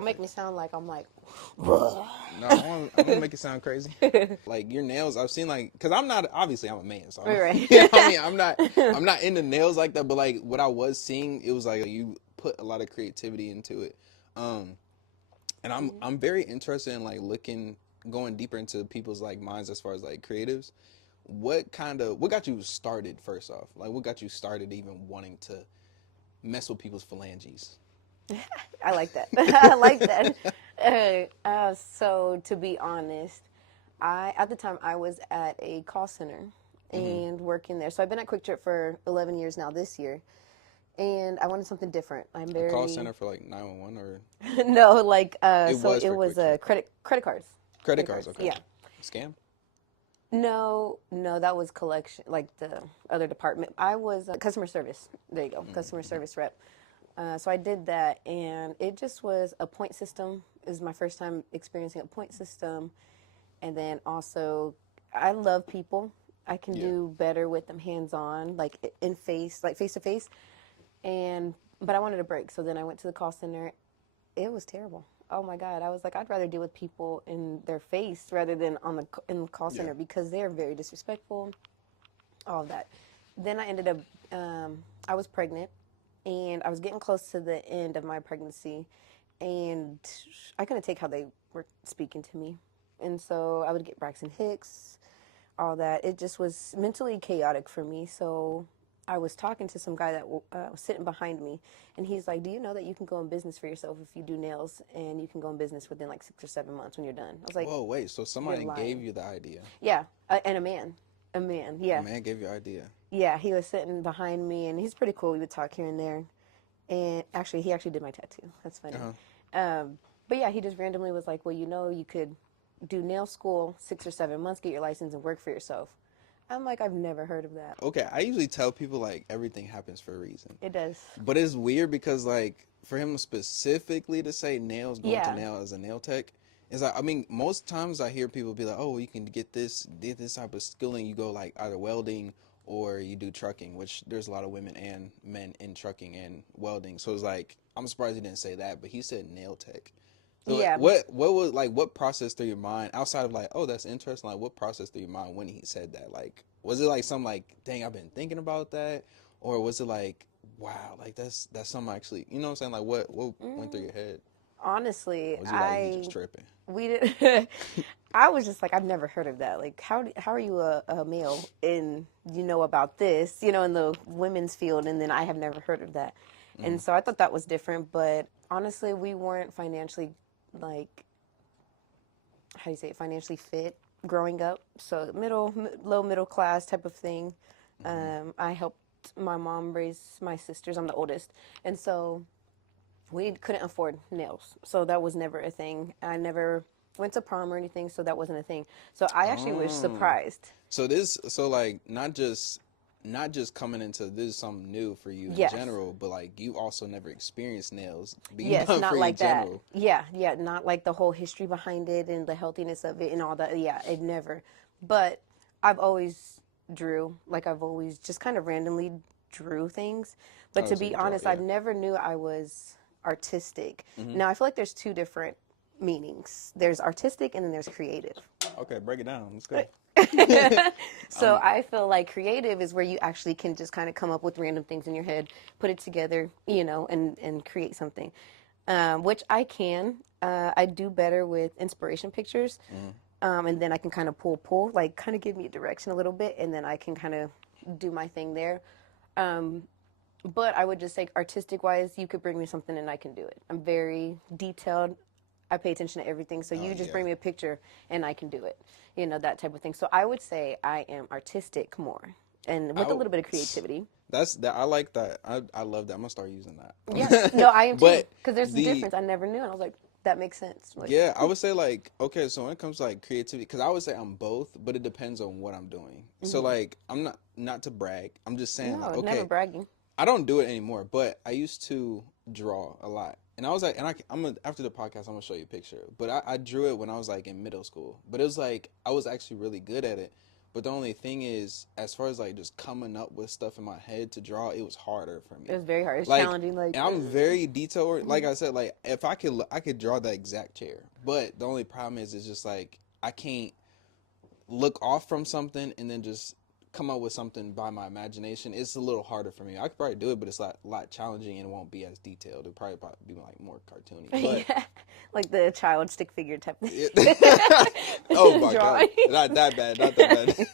Don't make me sound like I'm like. No, I want to make it sound crazy. Like your nails, I've seen like, cause I'm not obviously I'm a man, so Right. you know what I mean, I'm not into nails like that. But like what I was seeing, it was like you put a lot of creativity into it, um, and I'm very interested in like going deeper into people's like minds as far as like creatives. What got you started first off? Like what got you started even wanting to mess with people's phalanges? I like that. I like that. So to be honest, I at the time I was at a call center Hmm. and working there. So I've been at Quick Trip for 11 years now this year, and I wanted something different. I'm A call very center for like 911 or no, like it so was it for was Quick Trip. credit cards. Credit Credit cards, cards. okay. Yeah. Scam? No, no, that was collection, like the other department. I was customer service. There you go, customer Mm-hmm. service rep. So I did that, and it just was a point system. It was my first time experiencing a point system, and then also, I love people. I can Yeah. do better with them hands on, like in face, like face to face. And but I wanted a break, so then I went to the call center. It was terrible. Oh my God. I was like, I'd rather deal with people in their face rather than in the call Yeah. center because they're very disrespectful, all of that. Then I ended up, I was pregnant and I was getting close to the end of my pregnancy and I couldn't take how they were speaking to me. And so I would get Braxton Hicks, all that. It just was mentally chaotic for me. So I was talking to some guy that was sitting behind me, and he's like, "Do you know that you can go in business for yourself if you do nails, and you can go in business within like 6 or 7 months when you're done?" I was like, Whoa, wait. So "You're somebody gave lying." you the idea. Yeah, and a man, A yeah, man gave you the idea. yeah. He was sitting behind me, and he's pretty cool. We would talk here and there, and actually, he actually did my tattoo. That's funny. Uh-huh. But yeah, he just randomly was like, "Well, you know, you could do nail school 6 or 7 months, get your license, and work for yourself." I'm like, I've never heard of that. Okay, I usually tell people like everything happens for a reason. It does. But it's weird because like for him specifically to say nails going to Yeah. nail as a nail tech is like I mean most times I hear people be like, oh, you can get this type of schooling. You go like either welding or you do trucking, which there's a lot of women and men in trucking and welding. So it's like I'm surprised he didn't say that, but he said nail tech. So like, Yeah. what was like what processed through your mind outside of like, oh, that's interesting, like what processed through your mind when he said that? Like was it like something like, dang, I've been thinking about that? Or was it like, wow, like that's something actually, you know what I'm saying? Like what went through your head? Honestly, Or was you like he just tripping? we did. I was just like, I've never heard of that. Like, how are you a male and you know about this, in the women's field, and then I have never heard of that. Mm-hmm. And so I thought that was different, but honestly, we weren't financially, like, how do you say it, financially fit growing up. So low middle class type of thing. Mm-hmm. I helped my mom raise my sisters. I'm the oldest, and so we couldn't afford nails, so that was never a thing. I never went to prom or anything, so that wasn't a thing. So I actually was Oh. surprised. So like not just coming into this is something new for you in Yes. general, but like you also never experienced nails being Yes, done for not you in like that. general. Yeah, yeah, not like the whole history behind it and the healthiness of it and all that. Yeah, it never. But I've always drew, like I've always just kind of randomly drew things. But Oh, to so be you draw, honest, I yeah. never knew I was artistic. Mm-hmm. Now, I feel like there's two different meanings. There's artistic and then there's creative. Okay, break it down. Let's go. So um, I feel like creative is where you actually can just kind of come up with random things in your head, put it together, and create something, which I can. I do better with inspiration pictures, mm, and then I can kind of pull, like kind of give me a direction a little bit, and then I can kind of do my thing there. Um, but I would just say, artistic wise, you could bring me something and I can do it. I'm very detailed. I pay attention to everything. So oh you just yeah. bring me a picture and I can do it. That type of thing. So I would say I am artistic more and with a I little bit of creativity. That's that. I like that. I love that. I'm gonna start using Yeah. that. No, I am too. But Because there's a the difference. I never knew. And I was like, that makes sense. Like, yeah, I would say like okay. So when it comes to like creativity, because I would say I'm both, but it depends on what I'm doing. So like I'm not to brag. I'm just saying like no, never okay, bragging. I don't do it anymore, but I used to draw a lot. And I was like, and I'm gonna, after the podcast, I'm gonna show you a picture. But I drew it when I was like in middle school. But it was like I was actually really good at it. But the only thing is, as far as like just coming up with stuff in my head to draw, it was harder for It me. was very hard. It's Like, challenging. Like, and I'm very detail. Like I said, like if I could, I could draw the exact chair. But the only problem is, it's just like I can't look off from something and then just come up with something by my imagination. It's a little harder for me. I could probably do it, but it's a lot challenging and it won't be as detailed. It'll probably be like more cartoony. But yeah, like the child stick figure type thing. oh my Drawing. god, not that bad, not that bad.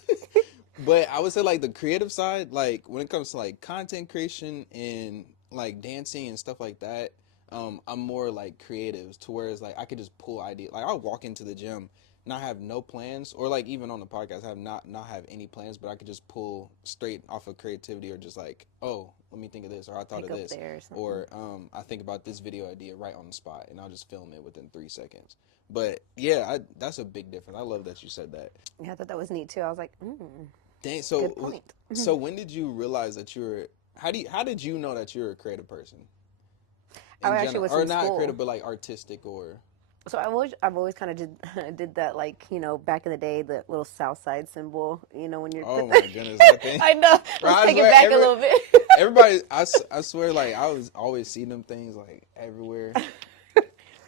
But I would say like the creative side, like when it comes to like content creation and like dancing and stuff like that, I'm more like creative to where it's like I could just pull ideas. Like I'll walk into the gym, not have no plans, or like even on the podcast, have not have any plans, but I could just pull straight off of creativity, or just like, oh, let me think of this, or I thought Pick of up this, there or I think about this video idea right on the spot, and I'll just film it within 3 seconds. But yeah, that's a big difference. I love that you said that. Yeah, I thought that was neat too. I was like, Dang, so good point. so when did you realize that you were? How did you know that you're a creative person? I actually was or in not school. creative, but like artistic, or So I've always kind of did that, like, back in the day, the little South Side symbol, when you're. oh my goodness, that thing. I know. Bro, Let's I take it swear back a little bit. Everybody, I swear, like I was always seeing them things like everywhere.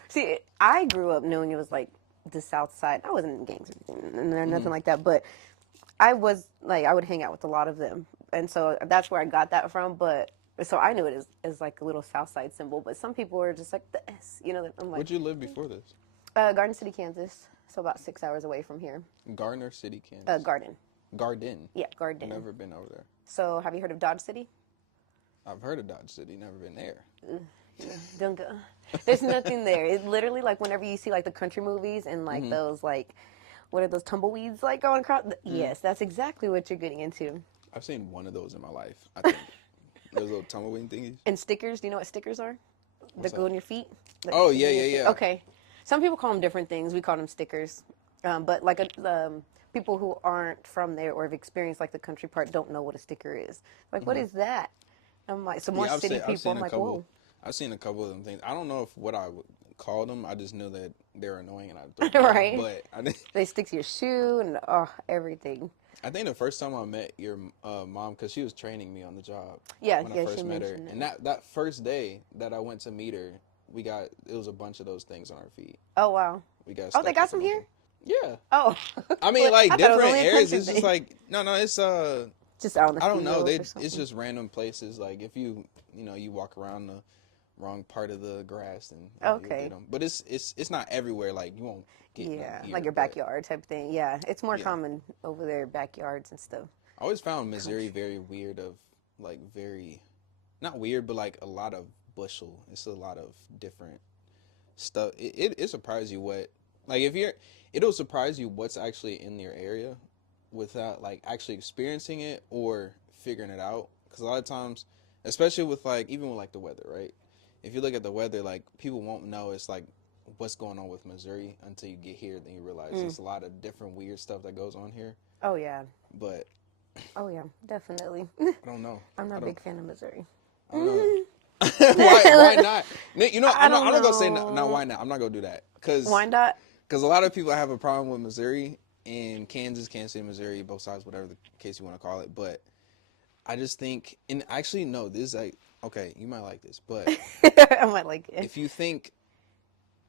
See, I grew up knowing it was like the South Side. I wasn't in gangs or anything, nothing like that, but I was like, I would hang out with a lot of them, and so that's where I got that from. But so I knew it as like a little South Side symbol. But some people were just like the S, I'm like. Where'd you live before this? Garden City, Kansas. So about 6 hours away from here. Garner City, Kansas. Garden. Garden. Yeah, Garden. Never been over there. So have you heard of Dodge City? I've heard of Dodge City, never been there. Yeah, don't go. There's nothing there. It's literally like whenever you see like the country movies and like those like, what are those tumbleweeds like going across? Yes, that's exactly what you're getting into. I've seen one of those in my life, I think. Those little tumbleweed thingies. And stickers. Do you know what stickers are? That go on your feet. Like, oh yeah. Okay. Some people call them different things. We call them stickers. But like people who aren't from there or have experienced like the country part don't know what a sticker is. Like, what is that? I'm like, so more city people. I'm like, whoa. I've seen a couple of them things. I don't know if what I would call them. I just know that they're annoying and I threw them right. out. But they stick to your shoe and everything. I think the first time I met your mom, because she was training me on the job. Yeah, when I first met her, and that first day that I went to meet her, it was a bunch of those things on our feet. Oh wow. We got. Oh, they got some here. Yeah. Oh. I mean, like different areas. It's just like no, it's just out in the I don't know. It's just random places. Like if you walk around the wrong part of the grass, and you'll get them. But it's not everywhere. Like you won't get them here, like your backyard type thing. Yeah, it's more common over there, backyards and stuff. I always found Missouri very weird. Very not weird, but like a lot of bushel. It's a lot of different stuff. It surprises you what it'll surprise you what's actually in your area without like actually experiencing it or figuring it out. Because a lot of times, especially with even with the weather, right? If you look at the weather, like people won't know it's like what's going on with Missouri until you get here. Then you realize there's a lot of different weird stuff that goes on here. Oh yeah. But. Oh yeah, definitely. I don't know. I'm not a big fan of Missouri. I don't know. why not? I'm not gonna say no. Why not? I'm not gonna do that. Why not? Because a lot of people have a problem with Missouri and Kansas City, Missouri, both sides, whatever the case you want to call it. But I just think, and actually, no, this is like, okay, you might like this, but I might like it. If you think,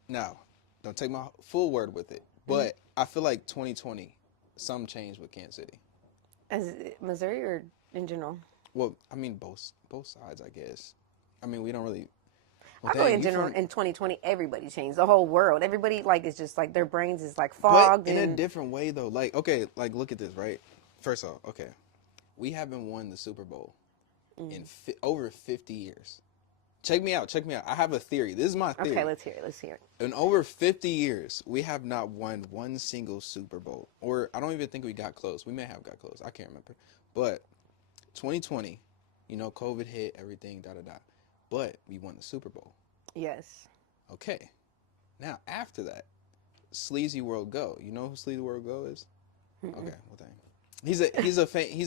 no, don't take my full word with it, but I feel like 2020, something changed with Kansas City. Is it Missouri or in general? Well, I mean, both sides, I guess. I mean, we don't really. Well, I feel like in general, in 2020, everybody changed. The whole world. Everybody, is just their brains is fogged. But in a different way, though. Look at this, right? First off, okay. We haven't won the Super Bowl in over 50 years. Check me out. I have a theory. This is my theory. Okay, let's hear it. In over 50 years, we have not won one single Super Bowl. Or I don't even think we got close. We may have got close. I can't remember. But 2020, COVID hit, everything, da-da-da. But we won the Super Bowl. Yes. Okay. Now, after that, Sleazy World Go. You know who Sleazy World Go is? Okay, well, dang. He's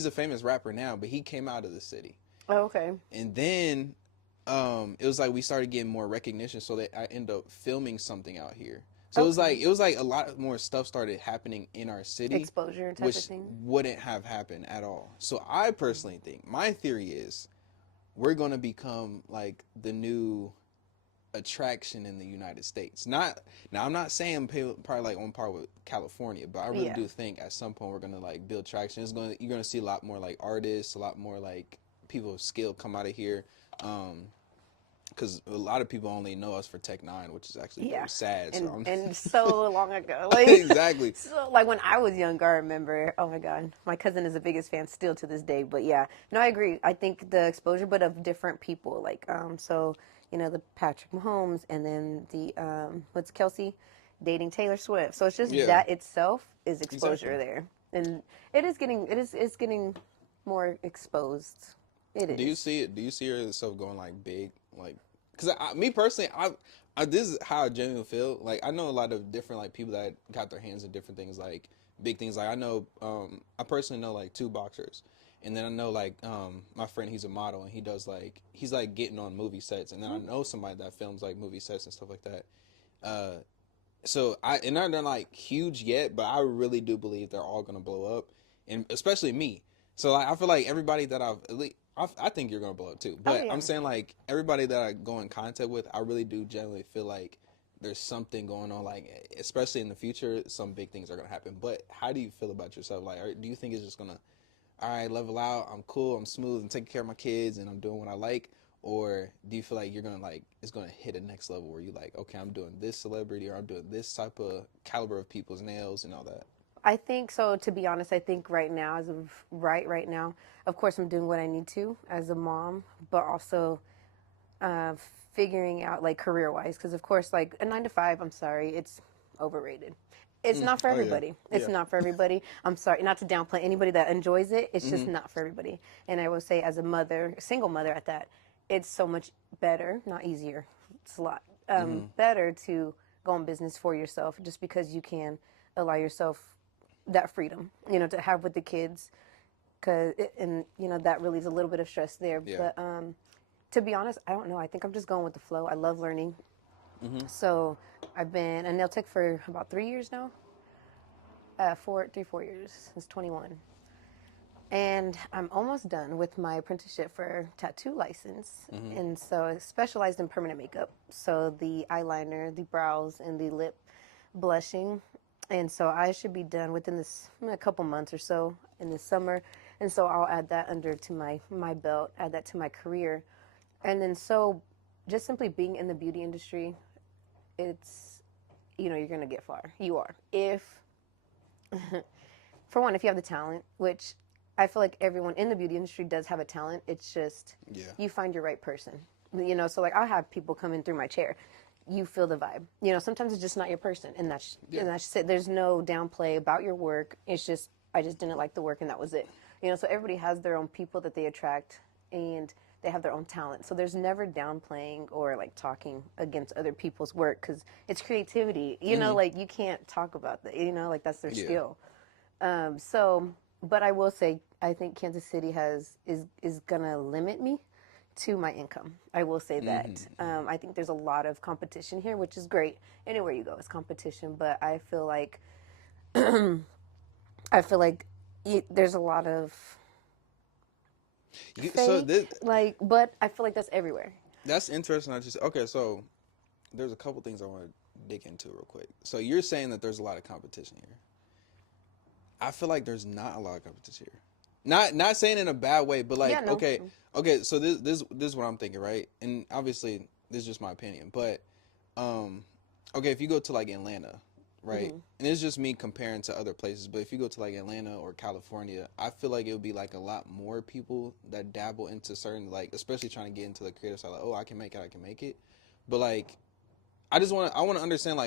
a famous rapper now, but he came out of the city. Oh, okay. And then it was like we started getting more recognition, so that I ended up filming something out here. So Okay. it was like a lot more stuff started happening in our city, Exposure type of which thing. wouldn't have happened at all. So I personally think my theory is we're gonna become like the new attraction in the United States. Not now. I'm not saying probably like on par with California, but I really Yeah. do think at some point we're gonna like build traction. It's gonna You're gonna see a lot more like artists, a lot more like people of skill come out of here. Because a lot of people only know us for Tech Nine, which is actually Yeah. very sad. So I'm And so long ago. Like exactly. so like when I was younger, I remember, oh my God, my cousin is the biggest fan still to this day. But yeah. No, I agree. I think the exposure but of different people. Like so, the Patrick Mahomes and then the what's Kelsey dating Taylor Swift. So it's just Yeah, that itself is exposure exactly. there. And it's getting more exposed. It Do you is. see it? Do you see yourself going like big, like? Because me personally, this is how I genuinely feel. Like I know a lot of different like people that got their hands in different things, like big things. Like I know, I personally know like two boxers, and then I know like my friend, he's a model, and he's like getting on movie sets, and then I know somebody that films like movie sets and stuff like that. Uh, so they're like huge yet, but I really do believe they're all gonna blow up, and especially me. So like I feel like everybody that I've at least, I think you're gonna blow up too. Oh But yeah. I'm saying like everybody that I go in contact with, I really do generally feel like there's something going on. Like especially in the future, some big things are gonna happen. But how do you feel about yourself? Like, do you think it's just gonna all right, level out. I'm cool. I'm smooth. I'm taking care of my kids, and I'm doing what I like. Or do you feel like you're gonna like it's gonna hit a next level where you like, okay, I'm doing this celebrity or I'm doing this type of caliber of people's nails and all that. I think so. To be honest, I think right now, as of right now, of course, I'm doing what I need to as a mom, but also uh, figuring out like career wise, because of course, like a 9 to 5, I'm sorry, it's overrated. It's not for Oh yeah, everybody. It's yeah. not for everybody. I'm sorry, not to downplay anybody that enjoys it. It's just Hmm. not for everybody. And I will say, as a mother, a single mother at that, it's so much better, not easier. It's a lot Hmm. better to go in business for yourself, just because you can allow yourself that freedom, to have with the kids, and that relieves a little bit of stress there. Yeah. But to be honest, I don't know. I think I'm just going with the flow. I love learning. Hmm. So I've been a nail tech for about 3 years now. 4 years since 21, and I'm almost done with my apprenticeship for tattoo license. Hmm. And so I specialized in permanent makeup. So the eyeliner, the brows, and the lip blushing. And so I should be done within this a couple months or so in the summer. And so I'll add that under to my belt, add that to my career. And then so just simply being in the beauty industry, it's you're gonna get far. You are. If for one, if you have the talent, which I feel like everyone in the beauty industry does have a talent. It's just Yeah. you find your right person. So like I'll have people come in through my chair. You feel the vibe. Sometimes it's just not your person, and that's Yeah. just it. There's no downplay about your work. It's just I just didn't like the work, and that was it. So everybody has their own people that they attract, and they have their own talent. So there's never downplaying or like talking against other people's work, because it's creativity. Hmm. Like you can't talk about that. Like that's their Yeah. skill. But I will say, I think Kansas City is gonna limit me to my income. I will say Hmm. that. I think there's a lot of competition here, which is great. Anywhere you go, it's competition. But I feel like there's a lot of So fake, but I feel like that's everywhere. that's interesting. I just okay. So there's a couple things I want to dig into real quick. So you're saying that there's a lot of competition here. I feel like there's not a lot of competition here. Not saying in a bad way, but Yeah, like no. okay. So this is what I'm thinking, right? And obviously this is just my opinion, but um, okay, if you go to like Atlanta, right, Hmm. and it's just me comparing to other places, but if you go to like Atlanta or California, I feel like it would be like a lot more people that dabble into certain like, especially trying to get into the creative side. Like, oh, I can make it, but like I want to understand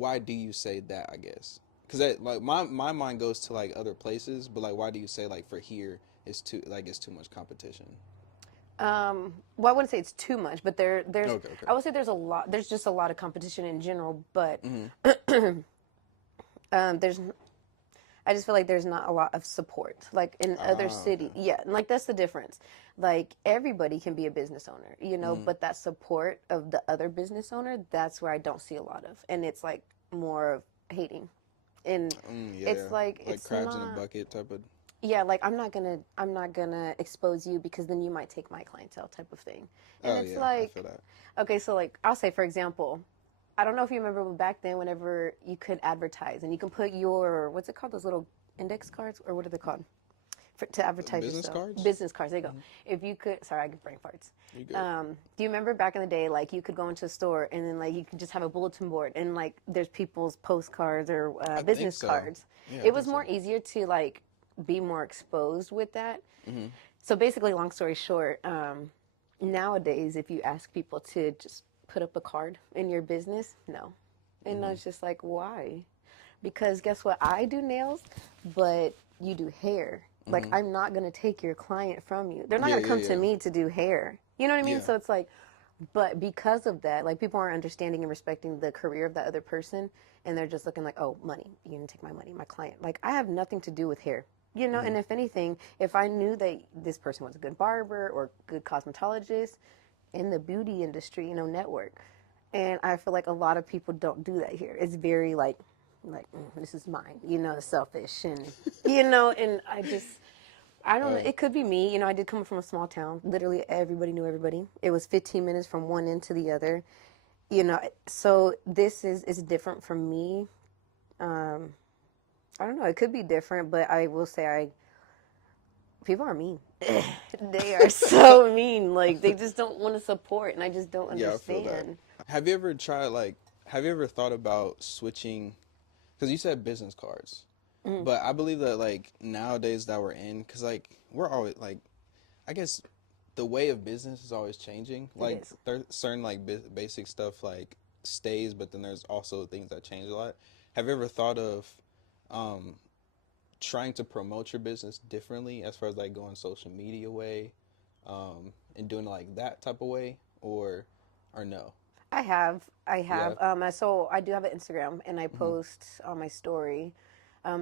why do you say that? I guess because like my mind goes to like other places, but like why do you say like for here it's too much competition? Well, I wouldn't say it's too much, but there's Okay, okay. I would say there's a lot. There's just a lot of competition in general, but Hmm. there's I just feel like there's not a lot of support. Like in other Ah, cities, okay. yeah, and like that's the difference. Like everybody can be a business owner, Hmm. but that support of the other business owner, that's where I don't see a lot of. And it's like more of hating. And Yeah, it's like like it's crabs in a not, bucket type of. yeah, like I'm not gonna expose you because then you might take my clientele type of thing. And Oh it's yeah, I like, feel that. okay, so like I'll say for example, I don't know if you remember back then whenever you could advertise and you can put your, what's it called, those little index cards, or what are they called? To advertise Business yourself. cards. Business cards. There you go. If you could, sorry, I get brain farts. You good? Do you remember back in the day, like you could go into a store and then like you could just have a bulletin board and like there's people's postcards or I think business so. cards. Yeah, I It was think so. more easier to like be more exposed with that. Hmm. So basically, long story short, nowadays if you ask people to just put up a card in your business, no, and I Hmm. was just like, why? Because guess what? I do nails, but you do hair. Like, Hmm. I'm not going to take your client from you. They're not Yeah, going to yeah, come to yeah, me to do hair. You know what I mean? yeah. So it's like, but because of that, like, people aren't understanding and respecting the career of that other person. And they're just looking like, oh, money. You're going to take my money, my client. Like, I have nothing to do with hair. You know, Hmm. and if anything, if I knew that this person was a good barber or good cosmetologist in the beauty industry, you know, network. And I feel like a lot of people don't do that here. It's very like this is mine, you know, selfish and you know, and I don't know. Uh, It could be me. You know, I did come from a small town. Literally everybody knew everybody. It was 15 minutes from one end to the other. You know, so this is different from me. Um, I don't know. It could be different, but I will say people are mean. They are so mean. Like they just don't want to support, and I just don't yeah, I feel that. understand. Have you ever tried like? Have you ever thought about switching? Because you said business cards, Mm, but I believe that like nowadays that we're in, because like we're always like, I guess the way of business is always changing. it Like is. there's certain like basic stuff like stays, but then there's also things that change a lot. Have you ever thought of um, trying to promote your business differently as far as like going social media way and doing like that type of way, or no? I You have. have. So I do have an Instagram, and I Hmm. post on my story.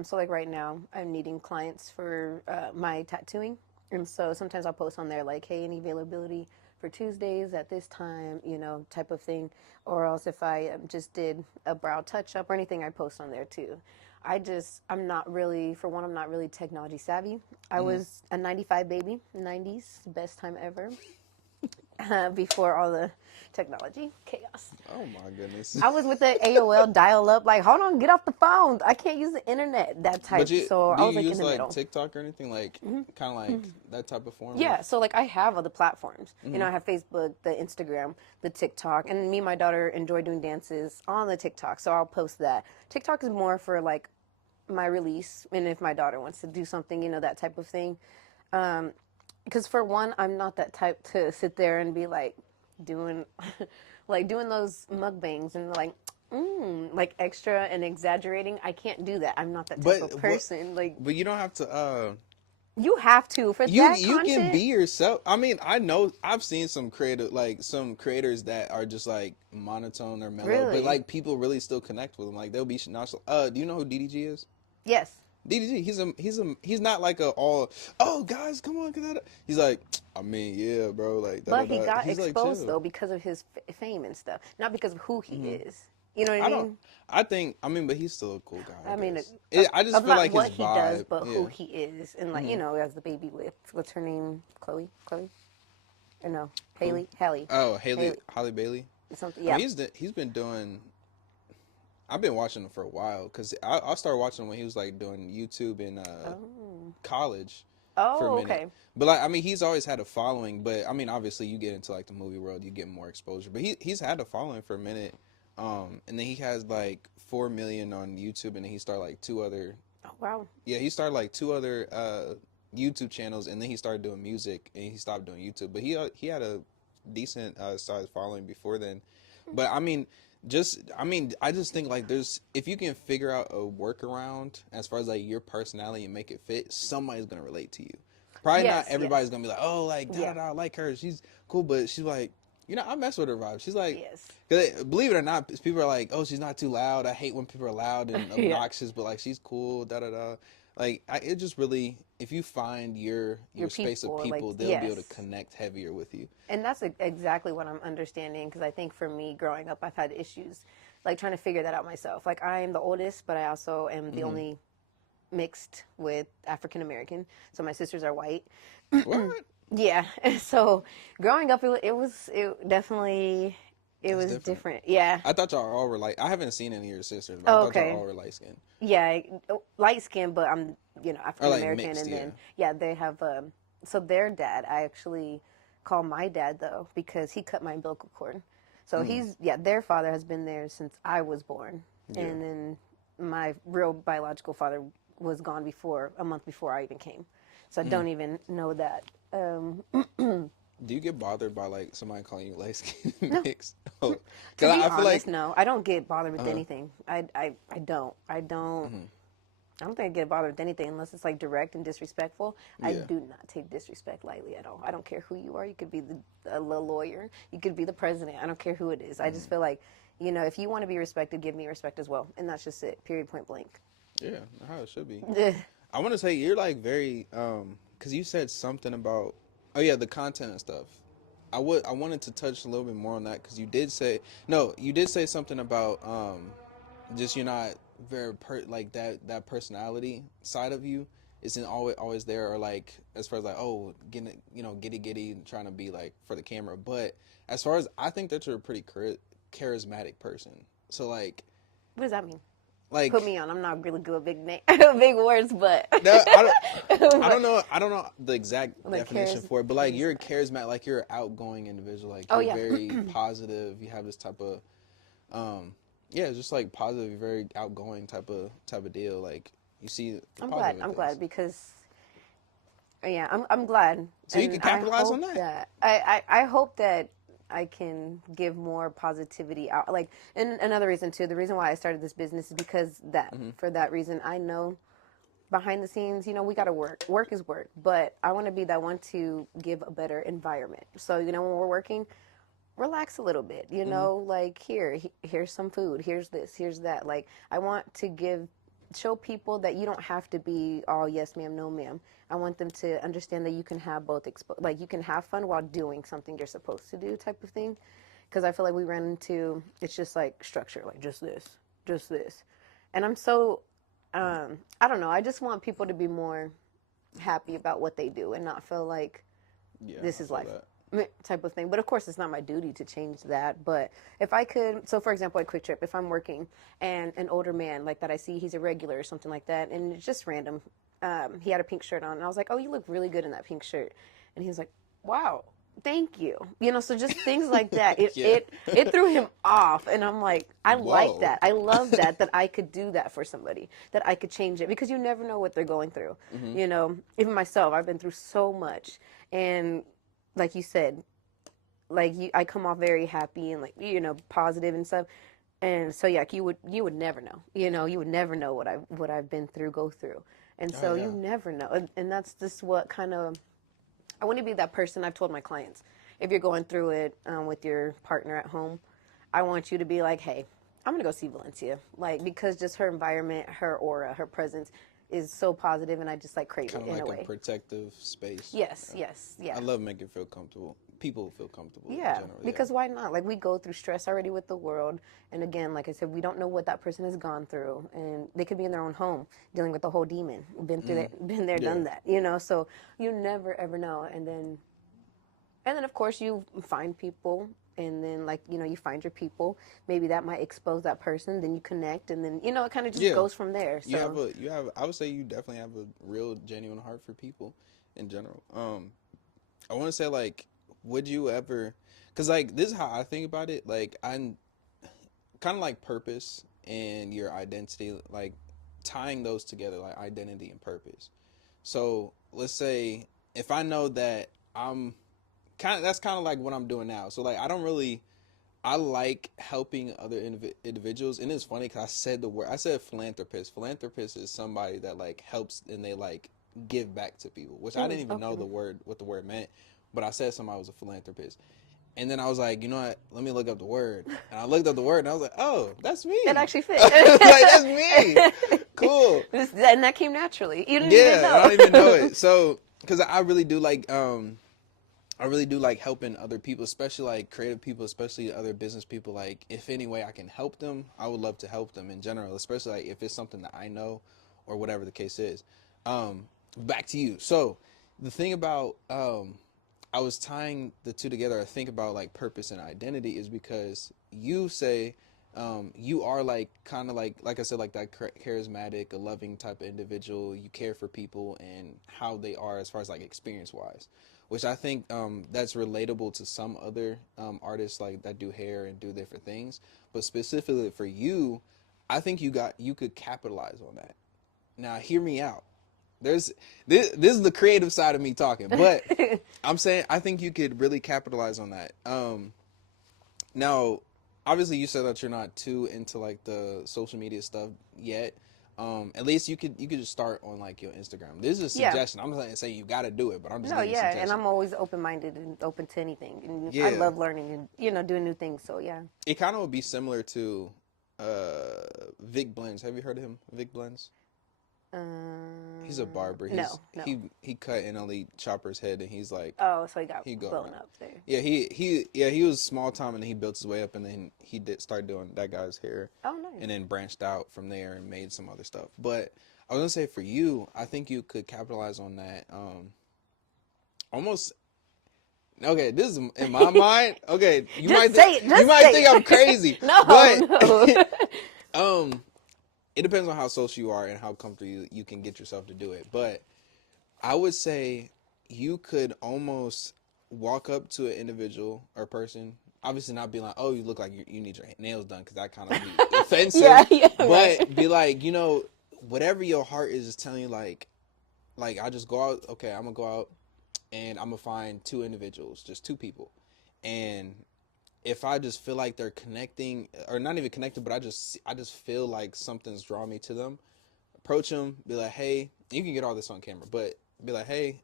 So like right now, I'm needing clients for my tattooing, and so sometimes I'll post on there like, "Hey, any availability for Tuesdays at this time?" You know, type of thing. Or else if I just did a brow touch up or anything, I post on there too. I'm not really, for one, I'm not really technology savvy. I Hmm. was a 95 baby, 90s, best time ever, before all the technology chaos. Oh my goodness. I was with the AOL dial up, like, hold on, get off the phone. I can't use the internet, that But type. you So do I was you like in use the like middle. TikTok or anything like kind of like that type of form of? Yeah, so like I have other platforms. You Hmm. know, I have Facebook, the Instagram, the TikTok, and me and my daughter enjoy doing dances on the TikTok, so I'll post that. TikTok is more for like my release, and if my daughter wants to do something, you know, that type of thing. Because for one, I'm not that type to sit there and be like doing, like doing those mukbangs and like extra and exaggerating. I can't do that. I'm not that type of But person. Like but you don't have to. you have to for You that you can be content. yourself. I mean, I know I've seen some creative like some creators that are just like monotone or mellow, but Really? like people really still connect with them. Like they'll be not. Do you know who DDG is? Yes. DDG. He's not like a all. Oh guys, come on, he's like. I mean, yeah, bro. Like da da But he da. got He's like exposed chill. though because of his fame and stuff, not because of who he Hmm. is. You know what I I don't. mean? I think. I mean, but he's still a cool guy. I I mean, guess. of, I just of feel not like his what he does, vibe. but who Yeah. he is, and like Hmm. you know, as the baby with what's her name, Chloe, or no, Who? Haley, Oh, Haley Haley, Holly Bailey. something. I mean, Yeah. he's been doing. I've been watching him for a while because I started watching him when he was like doing YouTube in Oh. college for a Oh, minute. okay. But like I mean, he's always had a following. But I mean, obviously, you get into like the movie world, you get more exposure. But he's had a following for a minute, and then he has like 4 million on YouTube, and then he started like two other. Oh, wow. Yeah, he started like two other YouTube channels, and then he started doing music, and he stopped doing YouTube. But he had a decent sized following before then. But I mean, I just think like there's if you can figure out a workaround as far as like your personality and make it fit, somebody's gonna relate to you. Probably not Yes. everybody's Yes. gonna be like, oh, like da da Yeah. da, I like her, she's cool, but she's like, I mess with her vibe. She's like, Yes. cause believe it or not, people are like, oh, she's not too loud. I hate when people are loud and Yeah. obnoxious, but like she's cool, da da da. Like it just really, if you find Your your space of people, like people, they'll be able to yes. connect heavier with you. And that's exactly what I'm understanding because I think for me growing up, I've had issues like trying to figure that out myself. Like I am the oldest, but I also am the only mixed with African American. So my sisters are white. What? Yeah. And so growing up, it definitely, it That's was different. different. Yeah. I thought y'all all were like. I haven't seen any of your sisters, but I Oh, thought y'all okay. all were light skinned Yeah. Light skin, but I'm, or African like American. mixed. And Yeah. then, yeah, they have, so their dad, I actually call my dad though, because he cut my umbilical cord. So their father has been there since I was born. Yeah. And then my real biological father was gone a month before I even came. So I don't even know that. Do you get bothered by like somebody calling you light skin No. mixed? Oh, To because be I feel like honest, no. I don't get bothered with anything. I don't. I don't think I get bothered with anything unless it's like direct and disrespectful. I yeah. do not take disrespect lightly at all. I don't care who you are. You could be a little lawyer. You could be the president. I don't care who it is. I just feel like, if you want to be respected, give me respect as well. And that's just it. Period. Point blank. Yeah, how it should be. I want to say you're like very because you said something about the content and stuff. I wanted to touch a little bit more on that because you did say something about just you're not very like that personality side of you isn't always there, or like as far as like getting giddy trying to be like for the camera. But as far as I think that you're a pretty charismatic person. So like, What does that mean? like Put me on. I'm not really good with big words, but no, I don't know. I don't know the exact like definition for it, but like you're a charismatic, like you're an outgoing individual. Like you're very positive. You have this type of, just like positive, very outgoing type of deal. Like you see. I'm glad. I'm glad because, I'm glad. So you can capitalize on that. I hope that I can give more positivity out. Like, and another reason too, the reason why I started this business is because for that reason, I know behind the scenes, we got to work. Work is work, but I want to be that one to give a better environment. So, when we're working, relax a little bit, like here's some food, here's this, here's that. Like, I want to show people that you don't have to be all yes ma'am, no ma'am. I want them to understand that you can have both, like you can have fun while doing something you're supposed to do type of thing. Because I feel like we ran into, it's just like structure, like just this. And I'm so, I don't know, I just want people to be more happy about what they do and not feel like this is life. Type of thing. But of course it's not my duty to change that. But if I could, so for example at Quick Trip, if I'm working and an older man like that I see he's a regular or something like that, and it's just random, he had a pink shirt on and I was like, oh, you look really good in that pink shirt. And he was like, wow, thank you. So just things like that. It threw him off, and I'm like, I like that. I love that I could do that for somebody, that I could change it, because you never know what they're going through. Even myself, I've been through so much, and like you said, I come off very happy and like positive and stuff, and so yeah, you would never know, you would never know what I've been through, go through, and so you never know, and that's just what kind of I want to be that person. I've told my clients, if you're going through it with your partner at home, I want you to be like, hey, I'm gonna go see Valencia, like because just her environment, her aura, her presence is so positive, and I just like crave it in a way. Kind of like a protective space. Yes. I love making people feel comfortable. Yeah, in general. because why not? Like we go through stress already with the world, and again, like I said, we don't know what that person has gone through, and they could be in their own home dealing with the whole demon. Been through that, been there, done that. So you never ever know, and then of course you find people. And then, you find your people. Maybe that might expose that person. Then you connect, and then it kind of just goes from there. So you have. I would say you definitely have a real, genuine heart for people, in general. I want to say like, would you ever? Because like this is how I think about it. Like I'm kind of like purpose and your identity, like tying those together, like identity and purpose. So let's say if I know that that's kind of like what I'm doing now. So like I like helping other individuals, and it's funny because I said philanthropist. Philanthropist is somebody that like helps and they like give back to people, which I didn't even know what the word meant, but I said somebody was a philanthropist. And then I was like, you know what? Let me look up the word. And I looked up the word, and I was like, oh, that's me. It actually fits. Like, that's me. Cool. And that came naturally. You didn't even even know. I don't even know it. So, because I really do like, I really do like helping other people, especially like creative people, especially other business people. Like, if any way I can help them, I would love to help them in general, especially like if it's something that I know or whatever the case is. Back to you. So, the thing about I was tying the two together. I think about like purpose and identity is because you say you are like kind of like I said, like that charismatic, a loving type of individual. You care for people and how they are as far as like experience wise, which I think that's relatable to some other artists like that do hair and do different things. But specifically for you, I think you could capitalize on that. Now, hear me out. There's this is the creative side of me talking, but I'm saying I think you could really capitalize on that. Now, obviously, you said that you're not too into like the social media stuff yet. At least you could just start on like your Instagram. This is a Yeah. suggestion. I'm not saying you got to do it, but I'm just No, giving you a yeah, and suggestion. I'm always open-minded and open to anything, and I Yeah, love learning and doing new things. So yeah. it kind of would be similar to Vic Blends. Have you heard of him, Vic Blends? He's a barber. No, no. He cut an elite chopper's head, and he's like Oh, so he got he go blown around. up there. Yeah, he was small time, and then he built his way up, and then he did start doing that guy's hair, Oh, nice. and then branched out from there and made some other stuff. But I was gonna say for you, I think you could capitalize on that. Almost okay. This is in my mind. Okay, you Just might say it. Just you might say think it. I'm crazy, No, but no. it depends on how social you are and how comfortable you can get yourself to do it. But I would say you could almost walk up to an individual or person, obviously not be like, oh, you look like you need your nails done, because that kind of be offensive. Yeah, but right. be like, whatever your heart is telling you, like I just go out. Okay, I'm gonna go out and I'm gonna find two individuals, just two people, and if I just feel like they're connecting, or not even connected, but I just feel like something's drawing me to them, approach them, be like, hey, you can get all this on camera, but be like, hey,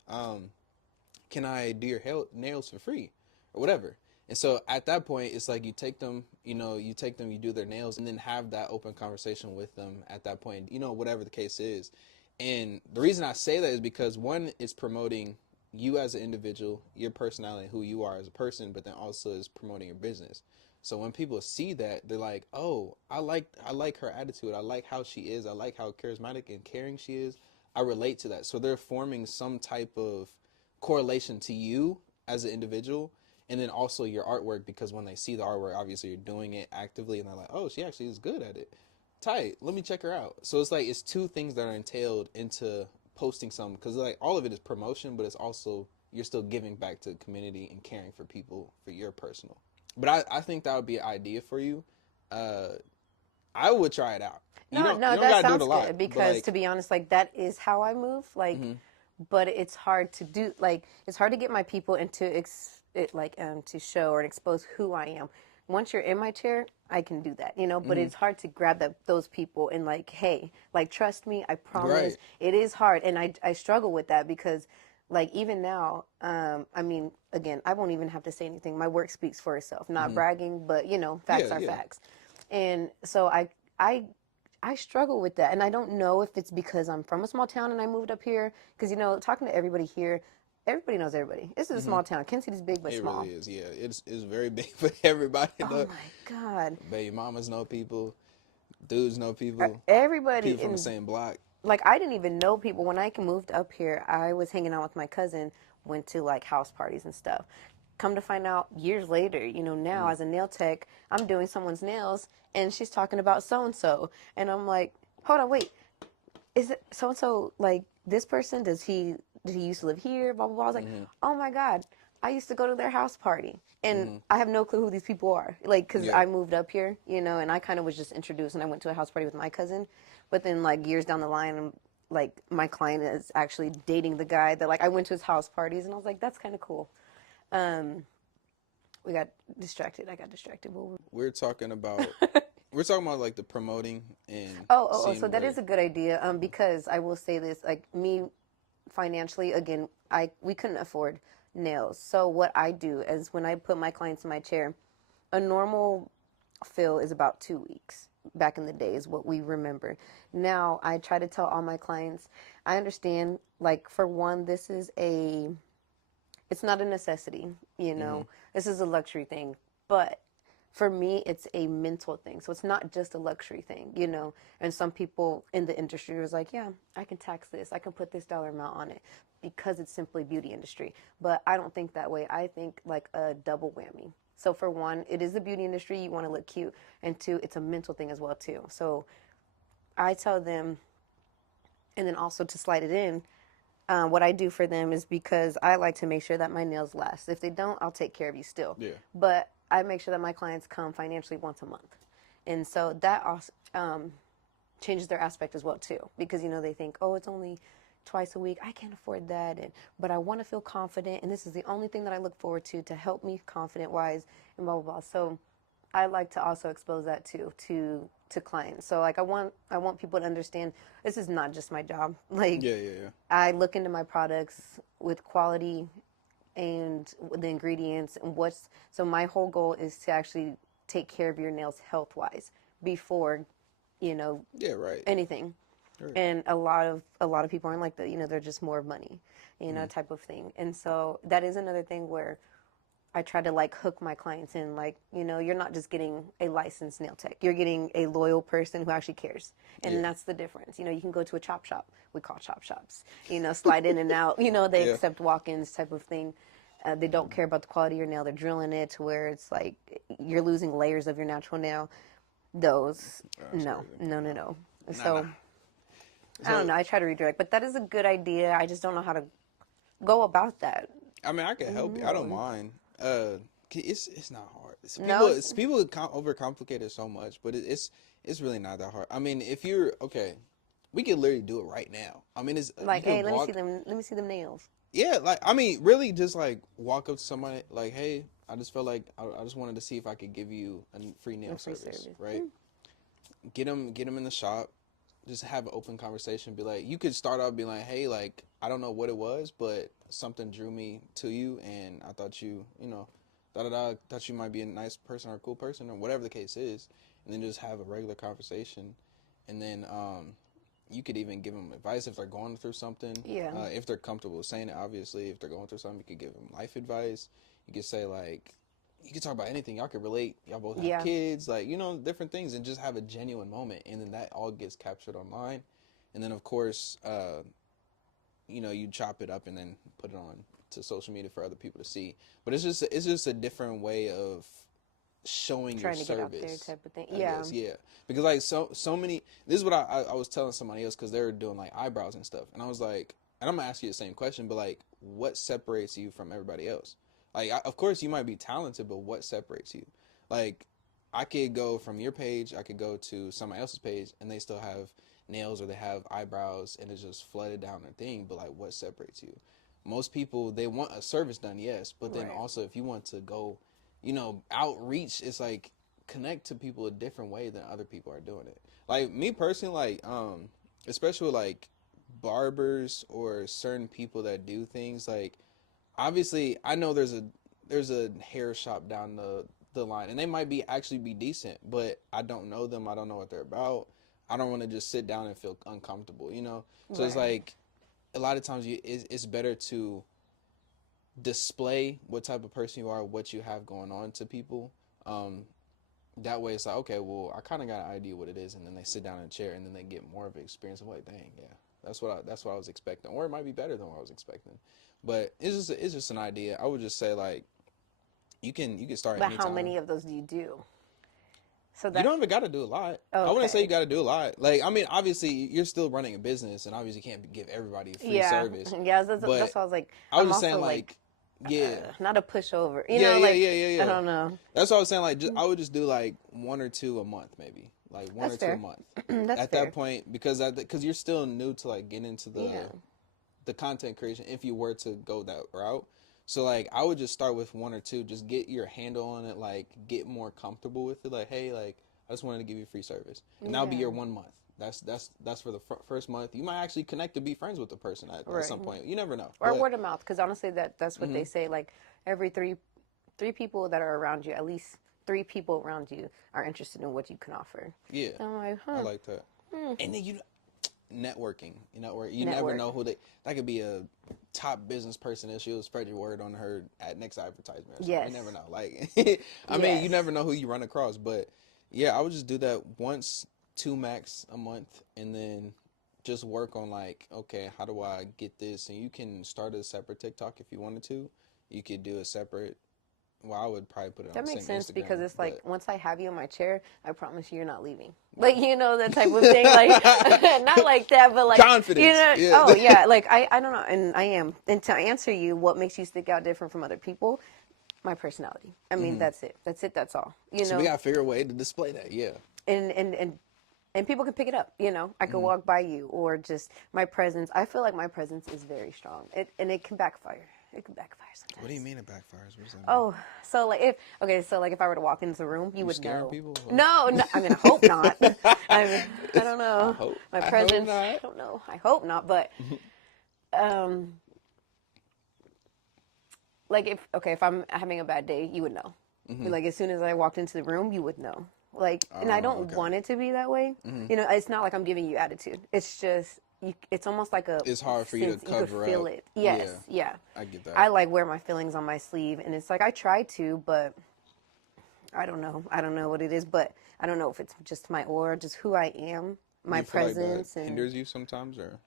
can I do your nails for free or whatever? And so at that point, it's like you take them, you do their nails, and then have that open conversation with them at that point, whatever the case is. And the reason I say that is because, one, it's promoting you as an individual, your personality, who you are as a person, but then also is promoting your business. So when people see that, they're like, "Oh, I like her attitude. I like how she is. I like how charismatic and caring she is. I relate to that." So they're forming some type of correlation to you as an individual, and then also your artwork, because when they see the artwork, obviously you're doing it actively, and they're like, "Oh, she actually is good at it. Tight. Let me check her out." So it's like it's two things that are entailed into posting something, because like all of it is promotion, but it's also you're still giving back to the community and caring for people for your personal. But I think that would be an idea for you. Uh, I would try it out. You No, don't you no, don't that gotta do it a sounds lot, good but because to like be honest, like that is how I move. Like, mhm, but it's hard to do. Like, it's hard to get my people into to show or expose who I am. Once you're in my chair, I can do that, But mhm, it's hard to grab those people and like, hey, like trust me, I promise. right, It is hard, and I struggle with that because, like even now, I mean, again, I won't even have to say anything. My work speaks for itself. Not mhm, bragging, but facts yeah, are yeah, facts. And so I I struggle with that, and I don't know if it's because I'm from a small town and I moved up here. Because talking to everybody here, everybody knows everybody. This is a mhm. small town. Kansas City's big but It small. really is. Yeah, it's very big for everybody. Oh my God, Baby mamas know people, dudes know people, everybody people from the in same block. like I didn't even know people when I moved up here. I was hanging out with my cousin, went to like house parties and stuff. Come to find out years later, now Mm. as a nail tech, I'm doing someone's nails and she's talking about so and so, and I'm like, hold on, wait, is it so and so like this person? Did he used to live here? Blah blah blah. I was like, Mhm, oh my God, I used to go to their house party, and mhm, I have no clue who these people are. Like, cause yeah, I moved up here, and I kind of was just introduced, and I went to a house party with my cousin, but then like years down the line, like my client is actually dating the guy that like I went to his house parties, and I was like, that's kind of cool. Um, we got distracted. I got distracted. we're talking about we're talking about like the promoting and Oh, so seeing that where. is a good idea. Because I will say this, like me financially, again, we couldn't afford nails. So what I do is when I put my clients in my chair, a normal fill is about 2 weeks. Back in the day is what we remember. Now I try to tell all my clients, I understand, like for one, this is a It's not a necessity, you Mm-hmm. know. This is a luxury thing. But for me, it's a mental thing. So it's not just a luxury thing, you know. And some people in the industry was like, yeah, I can tax this. I can put this dollar amount on it because it's simply beauty industry. But I don't think that way. I think like a double whammy. So for one, it is the beauty industry. You want to look cute. And two, it's a mental thing as well too. So I tell them, and then also to slide it in, what I do for them is because I like to make sure that my nails last. If they don't, I'll take care of you still. Yeah. But I make sure that my clients come financially once a month. And so that also changes their aspect as well too, because you know they think, oh, it's only twice a week. I can't afford that, but I want to feel confident, and this is the only thing that I look forward to help me confident wise, and blah blah blah. So I like to also expose that too to clients. So like I want people to understand this is not just my job. Like Yeah, yeah, yeah. I look into my products with quality and the ingredients and what's so my whole goal is to actually take care of your nails health wise before you know Yeah, right. anything. Right. And a lot of people aren't like that, you know, they're just more money, you know, type of thing. And so that is another thing where I try to like hook my clients in, like, you know, you're not just getting a licensed nail tech, you're getting a loyal person who actually cares. And Yeah. that's the difference. You know, you can go to a chop shop, we call chop shops, you know, slide in and out, you know, they Yeah. accept walk-ins type of thing. They don't care about the quality of your nail. They're drilling it to where it's like you're losing layers of your natural nail. Those, Oh, that's no, crazy. no, no, no. Nah, nah. So I don't So know. I try to redirect, but that is a good idea. I just don't know how to go about that. I mean, I can help you. I don't mind. It's not hard. No, People overcomplicate it so much, but it's really not that hard. I mean, if you're okay, we could literally do it right now. I mean, it's you like, hey, could let me see walk. them. Let me see them nails. Yeah, like I mean, really, just like walk up to somebody like, hey, I just felt like I just wanted to see if I could give you a free nail A free service, service. right? Get them in the shop. Just have an open conversation. Be like, you could start off being like, hey, like I don't know what it was, but something drew me to you, and I thought you know, thought you might be a nice person or a cool person or whatever the case is, and then just have a regular conversation, and then you could even give them advice if they're going through something. Yeah. If they're comfortable saying it, obviously, if they're going through something, you could give them life advice. You could say like, you could talk about anything. Y'all could relate. Y'all both have Yeah. kids, like you know, different things, and just have a genuine moment. And then that all gets captured online. And then of course, you know, you chop it up and then put it on to social media for other people to see. But it's just a different way of showing Trying your to get out there, service. type of thing. I Yeah. guess, yeah. Because like so many. This is what I was telling somebody else because they were doing like eyebrows and stuff, and I was like, and I'm gonna ask you the same question, but like, what separates you from everybody else? Like, of course you might be talented, but what separates you? Like, I could go from your page, I could go to somebody else's page, and they still have nails or they have eyebrows, and it's just flooded down their thing. But like, what separates you? Most people they want a service done, yes, but then Right. also if you want to go, you know, outreach, it's like connect to people a different way than other people are doing it. Like me personally, like especially with like barbers or certain people that do things like obviously I know there's a hair shop down the line and they might be actually be decent, but I don't know them. I don't know what they're about. I don't want to just sit down and feel uncomfortable, you know? So it's Right. like a lot of times it's better to display what type of person you are, what you have going on to people. That way it's like, okay, well, I kind of got an idea what it is, and then they sit down in a chair, and then they get more of an experience. I'm like, dang, yeah, that's what I was expecting, or it might be better than what I was expecting. But it's just an idea. I would just say like you can start But how anytime. many of those do you do? So You that don't even got to do a lot. I wouldn't say you okay. got to do a lot. Like I mean, obviously you're still running a business, and obviously you can't give everybody a free Yeah. service. Yeah. But That's why I was like, I was I'm just saying also like, like, yeah, not a pushover. You yeah, know, yeah, like yeah, yeah, I yeah. don't know. That's what I was saying. Like, I would just do like one or two a month, maybe like one That's or two a fair. month. That's At that fair. point, because you're still new to like get into Yeah. the content creation, if you were to go that route. So like, I would just start with one or two, just get your handle on it, like get more comfortable with it. Like, hey, like I just wanted to give you free service, and that'll be Yeah. your 1 month. That's for the first month. You might actually connect to be friends with the person at Right. some point. You never know, Or but word of mouth, because honestly, that's what mm-hmm, they say. Like every three people that are around you, at least three people around you are interested in what you can offer. yeah, And I'm like, I huh. like that. And then you networking. You know, where you never know who that could be a top business person and she'll spread your word on her at next advertisement or something. Yes. You never know. Like, I mean, you never know who you run across. But yeah, I would just do that once, two max a month, and then just work on like, okay, how do I get this? And you can start a separate TikTok if you wanted to. You could do a separate. Well, I would probably put it on That the makes same sense Instagram, because it's like but once I have you in my chair, I promise you, you're not leaving. Like you know that type of thing. Like not like that, but like confidence. you know. Yeah. Oh yeah, like I don't know, and I am. And to answer you, what makes you stick out different from other people? My personality. I mean, that's it. That's it. That's all. You So know. we gotta figure a way to display that. Yeah. And people can pick it up. You know, I could walk by you or just my presence. I feel like my presence is very strong. It can backfire. It can backfire sometimes. What do you mean it backfires? What does that mean? Oh, so like if I were to walk into the room, you would scaring know. people? No, I mean I hope not. I don't know. My presence. I I don't know. I hope not. But like if I'm having a bad day, you would know. Like as soon as I walked into the room, you would know. Like, and I don't want it to be that way. You know, it's not like I'm giving you attitude. It's just it's almost like a. It's hard for you to cover You could feel up. it. Yes, yeah. I get that. I like wear my feelings on my sleeve, and it's like I try to, but I don't know. I don't know what it is, but I don't know if it's just my aura, just who I am, my presence, like that hinders you sometimes, or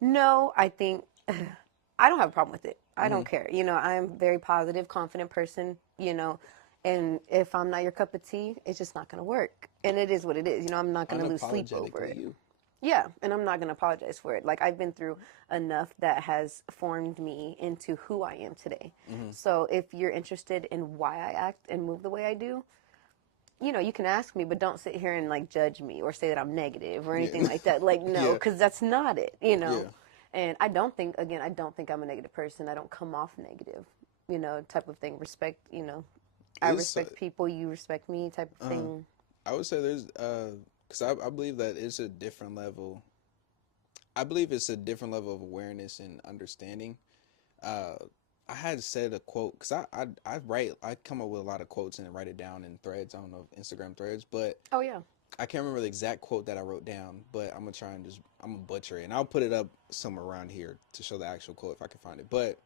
no. I think I don't have a problem with it. I don't care. You know, I'm a very positive, confident person. You know. And if I'm not your cup of tea, it's just not going to work. And it is what it is. You know, I'm not going to lose sleep over it. Yeah, and I'm not going to apologize for it. Like, I've been through enough that has formed me into who I am today. So if you're interested in why I act and move the way I do, you know, you can ask me, but don't sit here and, like, judge me or say that I'm negative or anything like that. Like, no, because that's not it, you know. And I don't think I'm a negative person. I don't come off negative, you know, type of thing. Respect, you know. I respect people, you respect me, type of thing. I would say there's, because I believe that it's a different level. I believe it's a different level of awareness and understanding. I had said a quote, because I come up with a lot of quotes and write it down in threads. I don't know if Instagram threads, but oh yeah, I can't remember the exact quote that I wrote down, but I'm gonna try and I'm gonna butcher it, and I'll put it up somewhere around here to show the actual quote if I can find it. But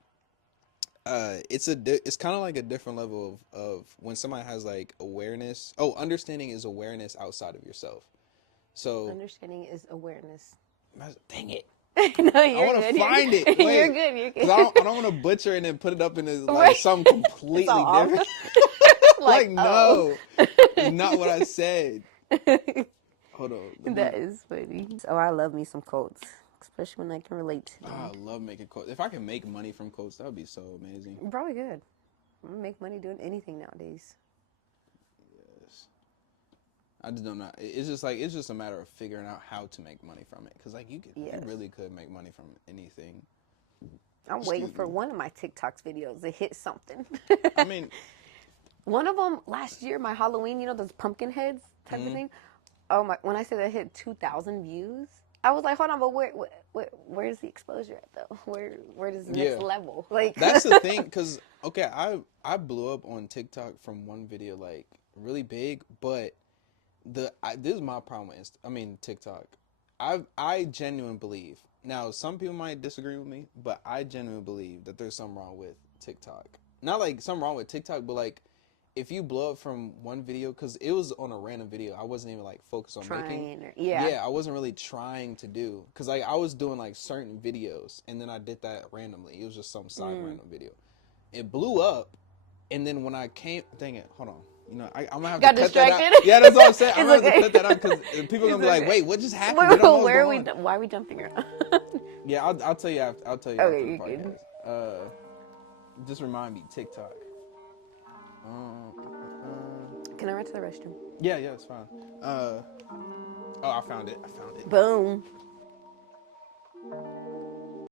it's kind of like a different level of when somebody has like awareness. Oh, understanding is awareness outside of yourself. So understanding is awareness. Dang it! No, you're I want to find it. Wait, you're good. You're good. I don't want to butcher it and then put it up in like something completely different. like no, it's not what I said. Hold on. That is funny. Oh, I love me some quotes. Especially when I can relate to them. I love making quotes. If I can make money from quotes, that would be so amazing. Probably good. I'm gonna make money doing anything nowadays. Yes. I just don't know. It's just a matter of figuring out how to make money from it. Because like you really could make money from anything. I'm waiting for one of my TikToks videos to hit something. I mean, one of them last year, my Halloween, you know, those pumpkin heads type of thing. Oh my! When I say that hit 2,000 views. I was like, hold on, but where's the exposure at though? Where does the next level? Like that's the thing, because okay, I blew up on TikTok from one video like really big, but this is my problem with TikTok. I genuinely believe, now some people might disagree with me, but I genuinely believe that there's something wrong with TikTok. Not like something wrong with TikTok, but like if you blow up from one video, because it was on a random video, I wasn't even like focused on making. Yeah, I wasn't really trying to do, because like I was doing like certain videos, and then I did that randomly. It was just some side random video. It blew up, and then when I came, dang it, hold on. You know, I'm gonna have to cut that out. Yeah, that's what I'm saying. I'm gonna have to cut that out because people are gonna be like, "Wait, what just happened?" Where are we? Why are we jumping around? Yeah, I'll tell you after. I'll tell you after the podcast. Just remind me, TikTok. Can I run to the restroom? Yeah, it's fine. Oh, I found it. Boom.